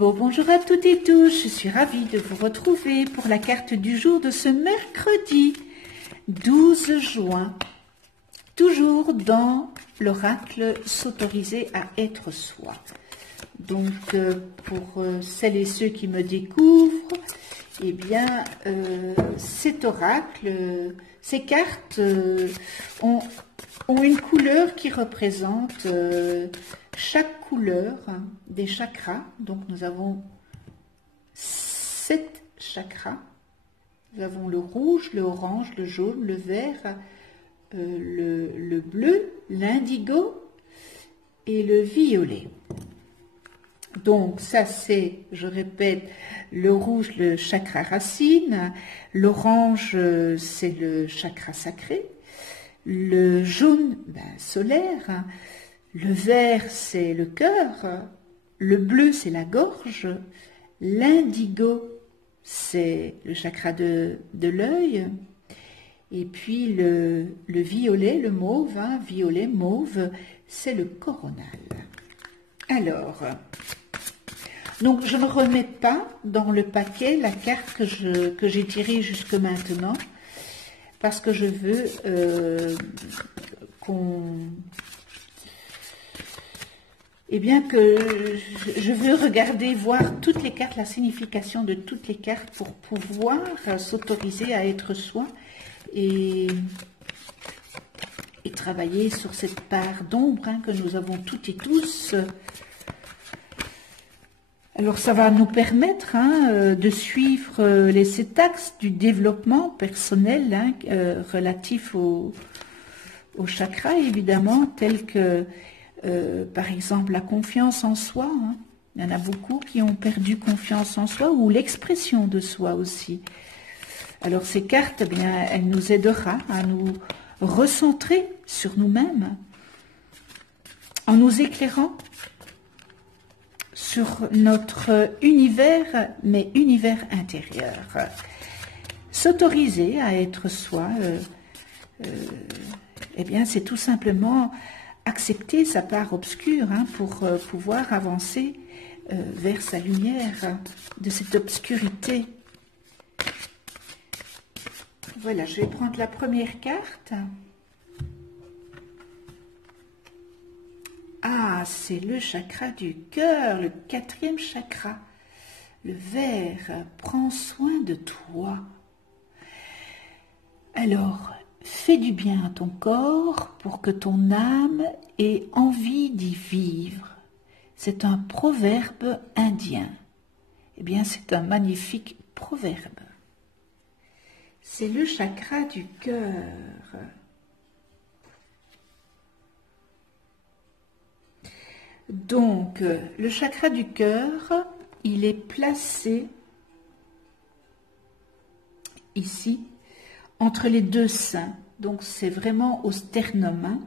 Bonjour à toutes et tous, je suis ravie de vous retrouver pour la carte du jour de ce mercredi 12 juin, toujours dans l'oracle s'autoriser à être soi. Donc pour celles et ceux qui me découvrent, eh bien cet oracle, ces cartes ont une couleur qui représente chaque couleur des chakras. Donc nous avons 7 chakras. Nous avons le rouge, le orange, le jaune, le vert, le bleu, l'indigo et le violet. Donc ça c'est, je répète, le rouge, le chakra racine, l'orange c'est le chakra sacré, le jaune solaire, le vert c'est le cœur, le bleu c'est la gorge, l'indigo c'est le chakra de l'œil, et puis le violet, le mauve, violet, mauve, c'est le coronal. Alors, donc je ne remets pas dans le paquet la carte que j'ai tirée jusque maintenant, parce que je veux je veux regarder, voir toutes les cartes, la signification de toutes les cartes pour pouvoir s'autoriser à être soi et travailler sur cette part d'ombre que nous avons toutes et tous. Alors ça va nous permettre de suivre les 7 axes du développement personnel relatifs au chakra, évidemment, tels que par exemple la confiance en soi. Il y en a beaucoup qui ont perdu confiance en soi, ou l'expression de soi aussi. Alors ces cartes, elles nous aideront à nous recentrer sur nous-mêmes en nous éclairant sur notre univers, mais univers intérieur. S'autoriser à être soi, c'est tout simplement accepter sa part obscure pour pouvoir avancer vers sa lumière de cette obscurité. Voilà, je vais prendre la première carte. Ah, c'est le chakra du cœur, le 4e chakra. Le vert, prends soin de toi. Alors, fais du bien à ton corps pour que ton âme ait envie d'y vivre. C'est un proverbe indien. Eh bien, c'est un magnifique proverbe. C'est le chakra du cœur. Donc, le chakra du cœur, il est placé ici, entre les 2 seins. Donc, c'est vraiment au sternum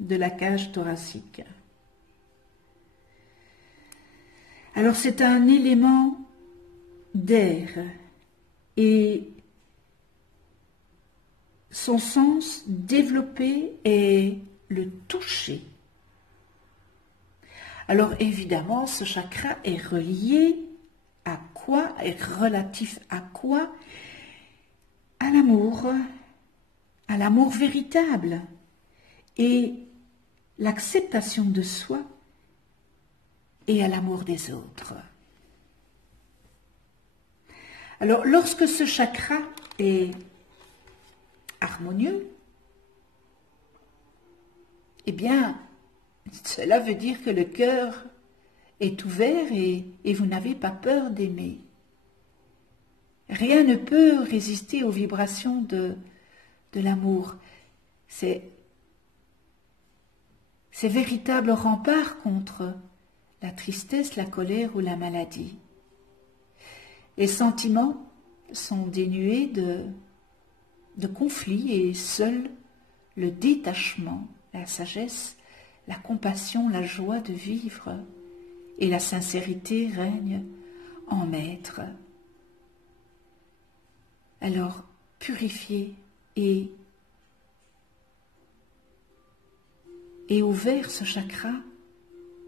de la cage thoracique. Alors, c'est un élément d'air et son sens développé est le toucher. Alors évidemment, ce chakra est relié à quoi? Est relatif à quoi? À l'amour véritable et l'acceptation de soi et à l'amour des autres. Alors lorsque ce chakra est harmonieux, eh bien, cela veut dire que le cœur est ouvert et vous n'avez pas peur d'aimer. Rien ne peut résister aux vibrations de l'amour. C'est véritable rempart contre la tristesse, la colère ou la maladie. Les sentiments sont dénués de conflits et seul le détachement, la sagesse, la compassion, la joie de vivre et la sincérité règnent en maître. Alors, purifier et ouvert ce chakra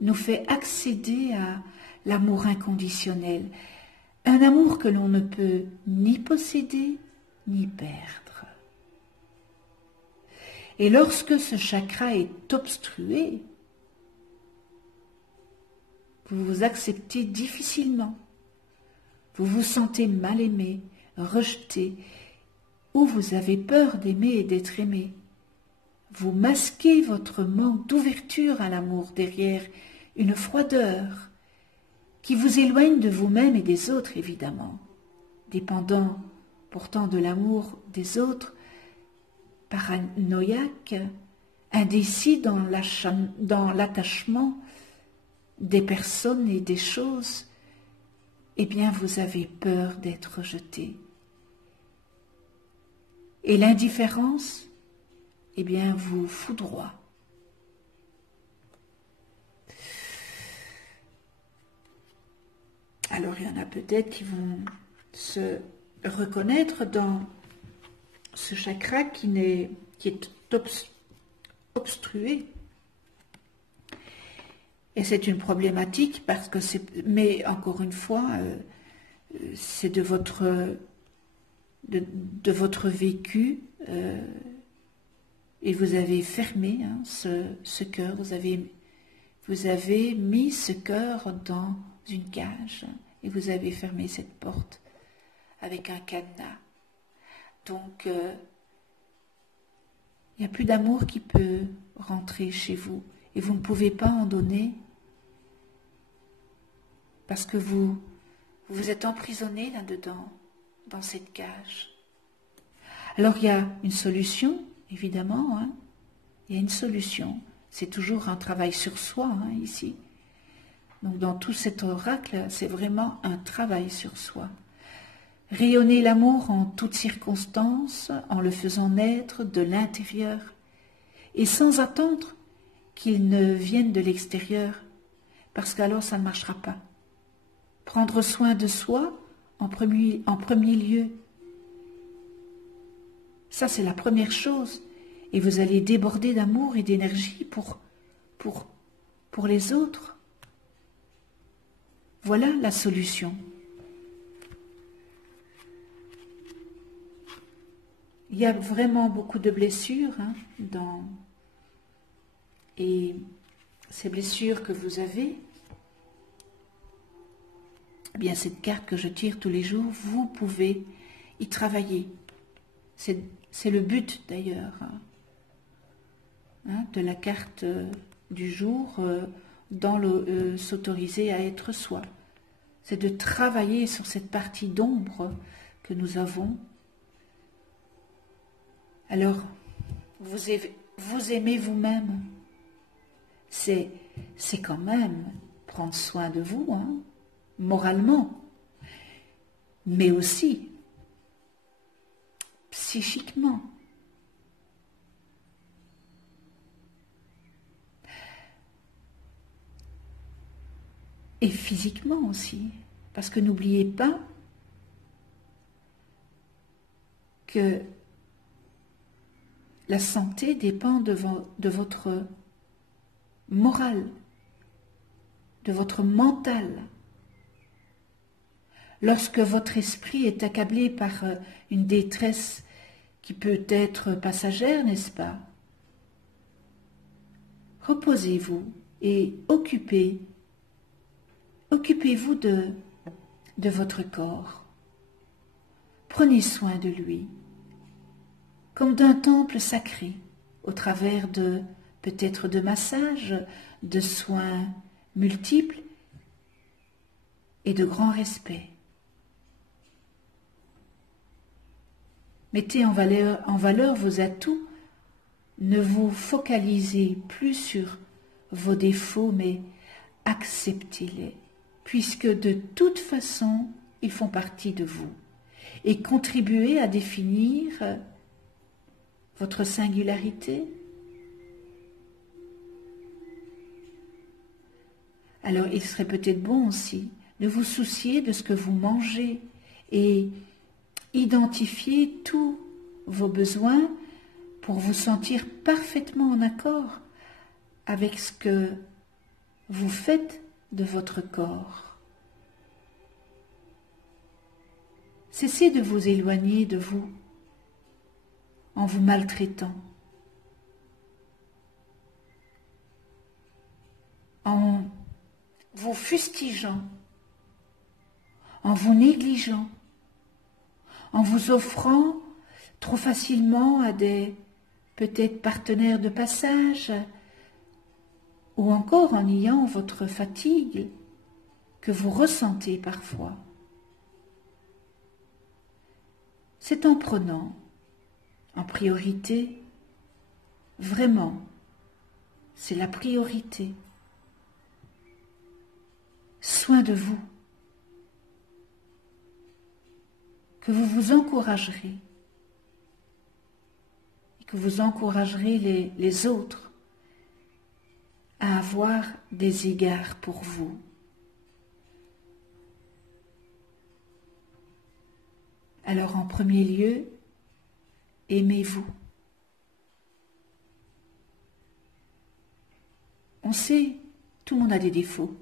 nous fait accéder à l'amour inconditionnel, un amour que l'on ne peut ni posséder ni perdre. Et lorsque ce chakra est obstrué, vous vous acceptez difficilement, vous vous sentez mal aimé, rejeté, ou vous avez peur d'aimer et d'être aimé. Vous masquez votre manque d'ouverture à l'amour derrière une froideur qui vous éloigne de vous-même et des autres, évidemment, dépendant pourtant de l'amour des autres, paranoïaque, indécis dans l'attachement des personnes et des choses, eh bien vous avez peur d'être rejeté. Et l'indifférence, eh bien vous foudroie. Alors il y en a peut-être qui vont se reconnaître dans ce chakra qui est obstrué. Et c'est une problématique parce que mais encore une fois, c'est de votre vécu et vous avez fermé ce cœur, vous avez mis ce cœur dans une cage et vous avez fermé cette porte avec un cadenas. Donc, il n'y a plus d'amour qui peut rentrer chez vous et vous ne pouvez pas en donner parce que vous êtes emprisonné là-dedans, dans cette cage. Alors, il y a une solution, évidemment, il y a une solution. C'est toujours un travail sur soi, ici. Donc, dans tout cet oracle, c'est vraiment un travail sur soi. Rayonner l'amour en toutes circonstances, en le faisant naître de l'intérieur, et sans attendre qu'il ne vienne de l'extérieur, parce qu'alors ça ne marchera pas. Prendre soin de soi en premier lieu. Ça, c'est la première chose. Et vous allez déborder d'amour et d'énergie pour les autres. Voilà la solution. Il y a vraiment beaucoup de blessures et ces blessures que vous avez, eh bien cette carte que je tire tous les jours, vous pouvez y travailler. C'est le but d'ailleurs de la carte du jour dans s'autoriser à être soi. C'est de travailler sur cette partie d'ombre que nous avons. Alors, vous aimez vous-même. C'est quand même prendre soin de vous, moralement, mais aussi psychiquement. Et physiquement aussi, parce que n'oubliez pas que la santé dépend de votre moral, de votre mental. Lorsque votre esprit est accablé par une détresse qui peut être passagère, n'est-ce pas? Reposez-vous et occupez-vous de votre corps. Prenez soin de lui, comme d'un temple sacré, au travers peut-être de massages, de soins multiples et de grand respect. Mettez en valeur vos atouts, ne vous focalisez plus sur vos défauts, mais acceptez-les, puisque de toute façon, ils font partie de vous, et contribuez à définir votre singularité. Alors, il serait peut-être bon aussi de vous soucier de ce que vous mangez et identifier tous vos besoins pour vous sentir parfaitement en accord avec ce que vous faites de votre corps. cessez de vous éloigner de vous en vous maltraitant, en vous fustigeant, en vous négligeant, en vous offrant trop facilement à des peut-être partenaires de passage, ou encore en niant votre fatigue que vous ressentez parfois. C'est en prenant en priorité, vraiment, c'est la priorité, soin de vous, que vous vous encouragerez et que vous encouragerez les autres à avoir des égards pour vous. Alors en premier lieu, aimez-vous. On sait, tout le monde a des défauts,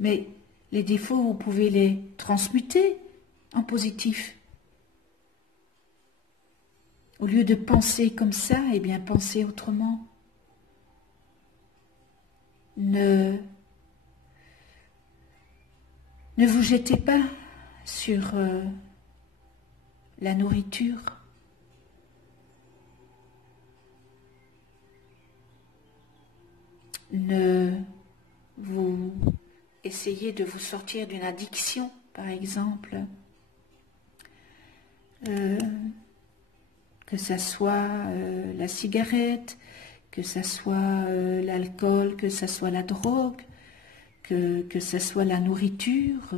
mais les défauts, vous pouvez les transmuter en positif. Au lieu de penser comme ça, eh bien pensez autrement. Ne vous jetez pas sur la nourriture. Ne vous essayez de vous sortir d'une addiction, par exemple, que ça soit la cigarette, que ça soit l'alcool, que ça soit la drogue, que ça soit la nourriture,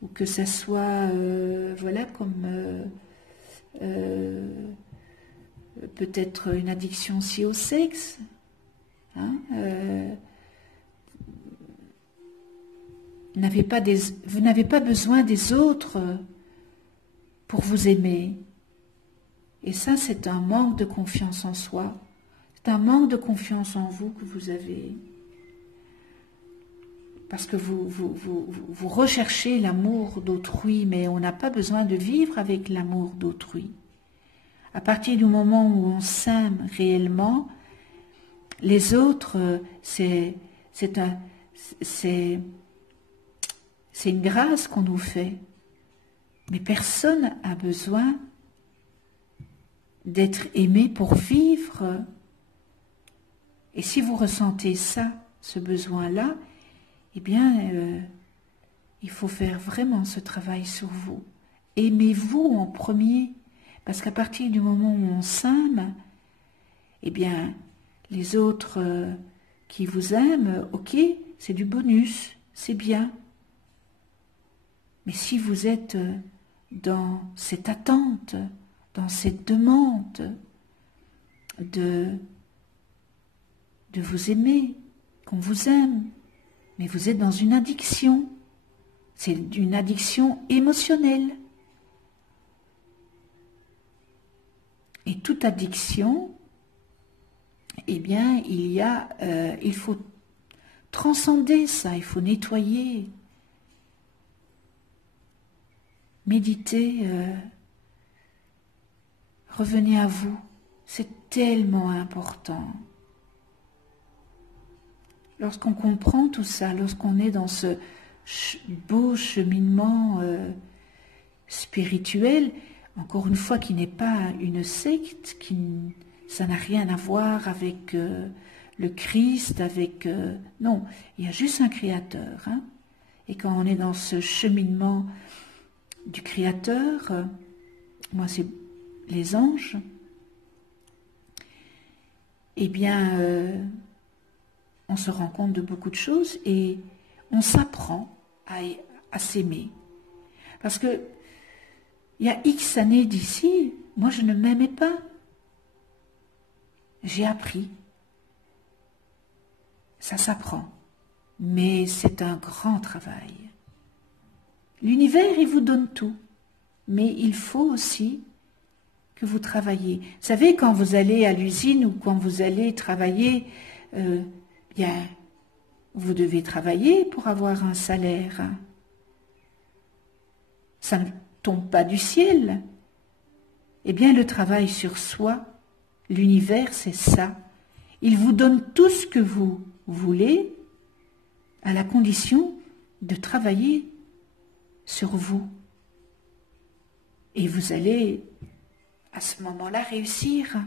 ou que ça soit, voilà, comme peut-être une addiction aussi au sexe. Hein, vous n'avez pas besoin des autres pour vous aimer. Et ça, c'est un manque de confiance en soi. C'est un manque de confiance en vous que vous avez. Parce que vous recherchez l'amour d'autrui, mais on n'a pas besoin de vivre avec l'amour d'autrui. À partir du moment où on s'aime réellement, les autres, c'est une grâce qu'on nous fait. Mais personne n'a besoin d'être aimé pour vivre. Et si vous ressentez ça, ce besoin-là, eh bien, il faut faire vraiment ce travail sur vous. Aimez-vous en premier, parce qu'à partir du moment où on s'aime, eh bien, les autres qui vous aiment, ok, c'est du bonus, c'est bien. Mais si vous êtes dans cette attente, dans cette demande de vous aimer, qu'on vous aime, mais vous êtes dans une addiction, c'est une addiction émotionnelle. Et toute addiction, eh bien, il faut transcender ça, il faut nettoyer, méditer, revenez à vous, c'est tellement important. Lorsqu'on comprend tout ça, lorsqu'on est dans ce beau cheminement spirituel, encore une fois, qui n'est pas une secte, ça n'a rien à voir avec le Christ, non, il y a juste un Créateur. Hein, et quand on est dans ce cheminement du Créateur, moi c'est les anges, eh bien, on se rend compte de beaucoup de choses et on s'apprend à s'aimer. Parce que il y a X années d'ici, moi je ne m'aimais pas. J'ai appris. Ça s'apprend. Mais c'est un grand travail. L'univers, il vous donne tout. Mais il faut aussi que vous travailliez. Vous savez, quand vous allez à l'usine ou quand vous allez travailler, vous devez travailler pour avoir un salaire. tombe pas du ciel. Eh bien, le travail sur soi, l'univers, c'est ça. Il vous donne tout ce que vous voulez, à la condition de travailler sur vous. Et vous allez, à ce moment-là, réussir.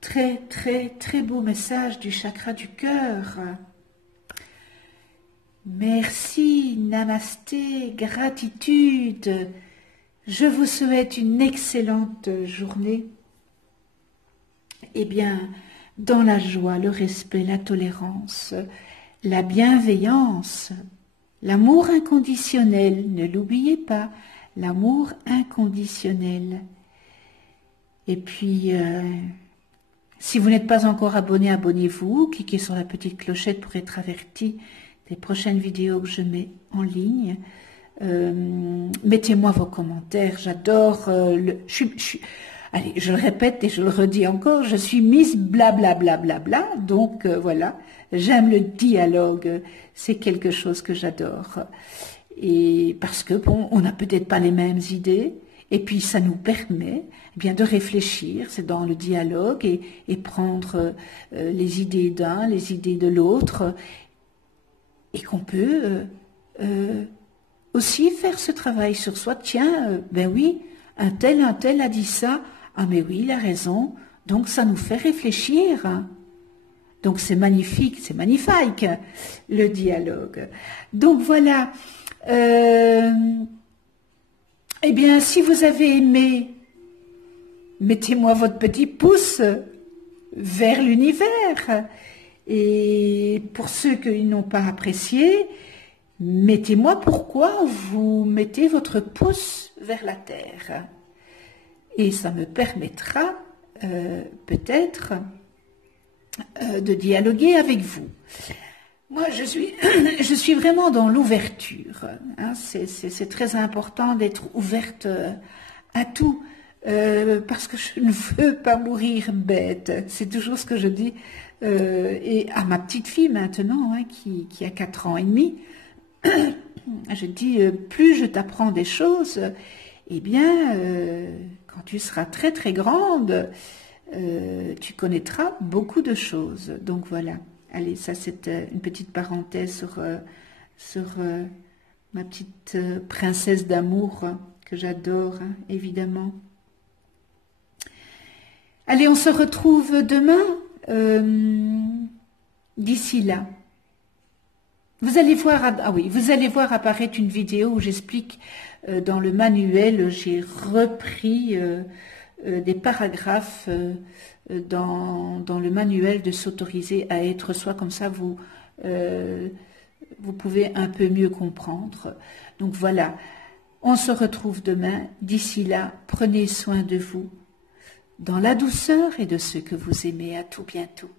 Très, très, très beau message du chakra du cœur. Merci, namasté, gratitude. Je vous souhaite une excellente journée. Eh bien, dans la joie, le respect, la tolérance, la bienveillance, l'amour inconditionnel, ne l'oubliez pas, l'amour inconditionnel. Et puis, si vous n'êtes pas encore abonné, abonnez-vous, cliquez sur la petite clochette pour être averti des prochaines vidéos que je mets en ligne. Mettez-moi vos commentaires, j'adore allez, je le répète et je le redis encore, je suis Miss blablabla, donc voilà, j'aime le dialogue, c'est quelque chose que j'adore. Et parce que, bon, on n'a peut-être pas les mêmes idées, et puis ça nous permet bien de réfléchir, c'est dans le dialogue, et prendre les idées d'un, les idées de l'autre, et qu'on peut aussi faire ce travail sur soi. Tiens, ben oui, un tel a dit ça, ah mais oui, il a raison, donc ça nous fait réfléchir. Donc c'est magnifique, c'est magnifique, le dialogue. Donc voilà, eh bien si vous avez aimé, mettez-moi votre petit pouce vers l'univers. Et pour ceux qui n'ont pas apprécié, mettez-moi pourquoi vous mettez votre pouce vers la terre. Et ça me permettra peut-être de dialoguer avec vous. Moi, je suis vraiment dans l'ouverture. Hein, c'est très important d'être ouverte à tout, parce que je ne veux pas mourir bête. C'est toujours ce que je dis. Et à ma petite fille maintenant, hein, qui a 4 ans et demi, je dis, plus je t'apprends des choses, eh bien, quand tu seras très très grande, tu connaîtras beaucoup de choses. Donc voilà, allez, ça c'est une petite parenthèse sur ma petite princesse d'amour que j'adore, hein, évidemment. Allez, on se retrouve demain. D'ici là, vous allez voir, vous allez voir apparaître une vidéo où j'explique dans le manuel, j'ai repris des paragraphes dans le manuel de s'autoriser à être soi, comme ça vous pouvez un peu mieux comprendre. Donc voilà, on se retrouve demain. D'ici là, prenez soin de vous, dans la douceur et de ceux que vous aimez. À tout bientôt.